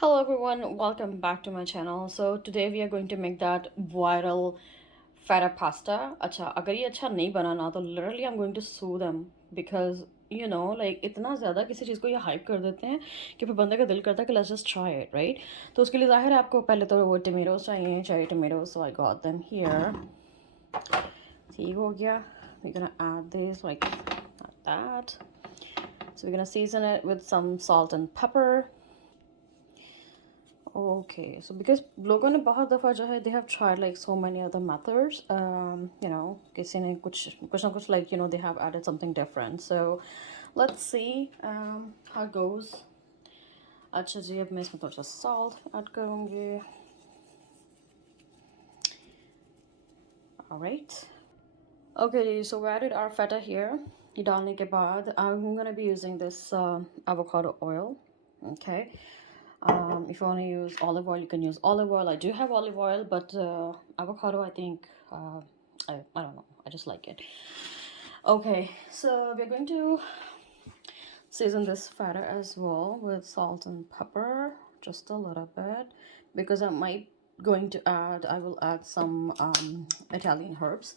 Hello everyone, welcome back to my channel. So today we are going to make that viral feta pasta. अच्छा अगर ये अच्छा नहीं बना ना तो literally I'm going to sue them because like इतना ज़्यादा किसी चीज़ को ये हाइप कर देते हैं कि फिर बंदे का दिल करता है कि let's just try it, right? तो उसके लिए ज़ाहिर है आपको पहले तो वो tomatoes चाहिए, cherry tomatoes, so I got them here. ठीक हो गया. We're gonna add this like that. So we're gonna season it with some salt and pepper. Okay, so because लोगों ने बहुत दफ़ा जो है they have tried like so many other methods, किसी ने कुछ ना कुछ like they have added something different. So let's see how it goes. अच्छा जी, अब मैं इसमें थोड़ा सा salt add करूँगी. All right. Okay, so we added our feta here. ये डालने के बाद I'm gonna be using this avocado oil. Okay. If you want to use olive oil, you can use olive oil. I do have olive oil, but avocado, I think, I don't know. I just like it. Okay, so we're going to season this feta as well with salt and pepper, just a little bit, because I will add some Italian herbs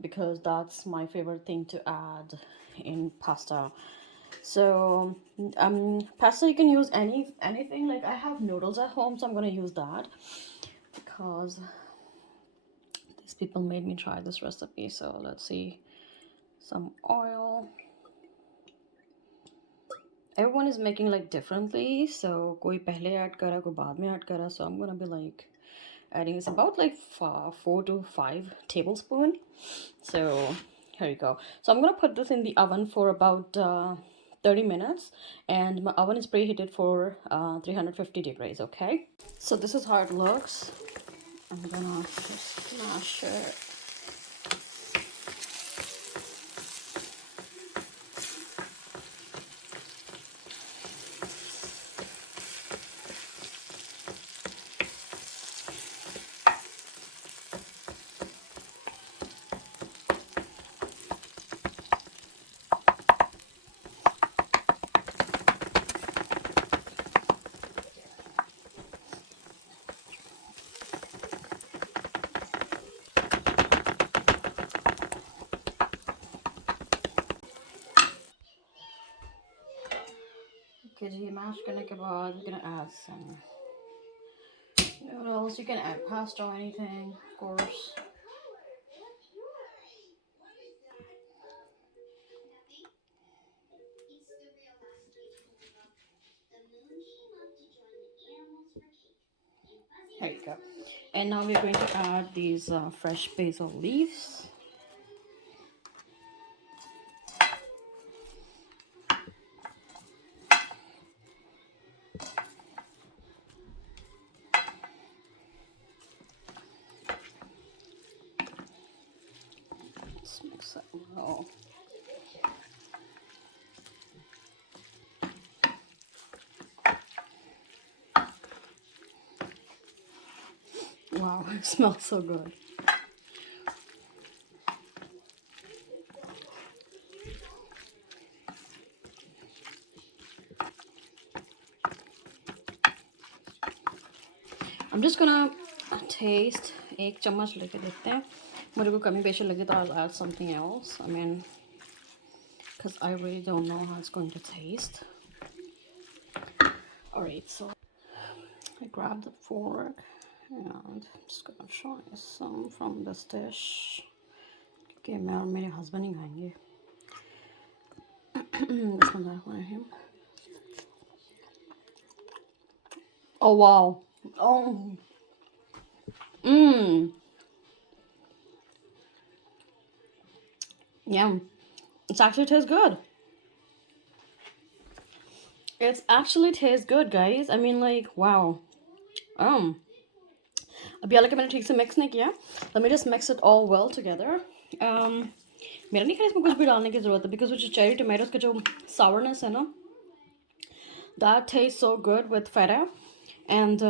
because that's my favorite thing to add in pasta. So pasta you can use anything. Like I have noodles at home, so I'm gonna use that because these people made me try this recipe. So let's see, some oil. Everyone is making like differently, so koi pehle add kara, koi baad mein add kara. So I'm gonna be like adding it's about like 4 to 5 tablespoon. So here you go. So I'm gonna put this in the oven for about 30 minutes, and my oven is preheated for 350 degrees. Okay, so this is how it looks. I'm gonna just mash it. Okay, ji mash करने के बाद we're gonna add some noodles. You can add pasta or anything, of course. There you go. And now we're going to add these fresh basil leaves. Let's mix it well. Wow, it smells so good. I'm just gonna taste. एक चम्मच लेके देखते हैं. मुझे को कमी पेशी लगे तो I'll add something else. I mean, because I really don't know how it's going to taste. Alright, so I grabbed the fork and I'm just gonna try some from this dish. Okay, मैं और मेरे husband ही खाएंगे. Bismillahirrahmanirrahim. Oh wow. Oh. Mmm. Yeah. It actually tastes good. It actually tastes good, guys. I mean, like, wow. अभी हालांकि मैंने ठीक से mix नहीं किया. Let me just mix it all well together. मेरा नहीं ख्याल इसमें कुछ भी डालने की ज़रूरत है because वो जो cherry tomatoes का जो sourness है ना, that tastes so good with feta, and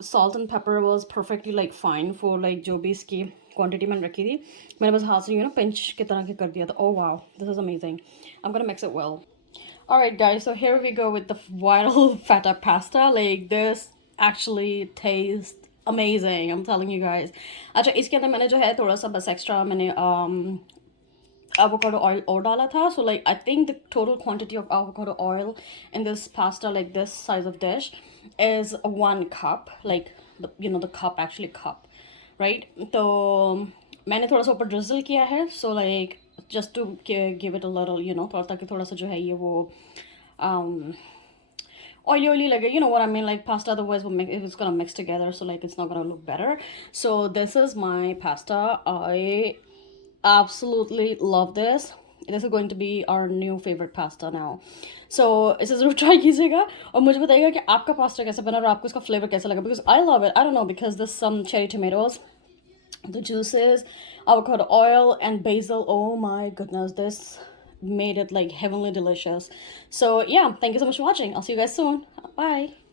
salt and pepper was perfectly like fine for like जो भी इसकी क्वांटिटी मैंने रखी थी. मैंने बस हाथ से pinch की तरह के कर दिया था. Oh wow, this is amazing. I'm gonna mix it well. All right, guys. So here we go with the viral feta pasta. Like this actually tastes amazing. I'm telling you guys. अच्छा इसके अंदर मैंने जो है थोड़ा सा बस extra मैंने avocado oil और डाला था. So like I think the total quantity of avocado oil in this pasta, like this size of dish, is 1 cup. Like the cup, actually cup, right? तो मैंने थोड़ा सा ऊपर drizzle किया है. So like just to give it a little, थोड़ा ताकि थोड़ा सा जो है ये वो oily like, you know what I mean, like pasta otherwise will make, it's gonna mix together, so like it's not gonna look better. So this is my pasta. I absolutely love this. This is going to be our new favorite pasta now. So इसे ज़रूर try कीजिएगा और मुझे बताइएगा कि आपका pasta कैसे बना और आपको इसका flavor कैसा लगा, because I love it. I don't know, because there's some cherry tomatoes, the juices, avocado oil, and basil. Oh my goodness, this made it like heavenly delicious. So yeah, thank you so much for watching. I'll see you guys soon. Bye.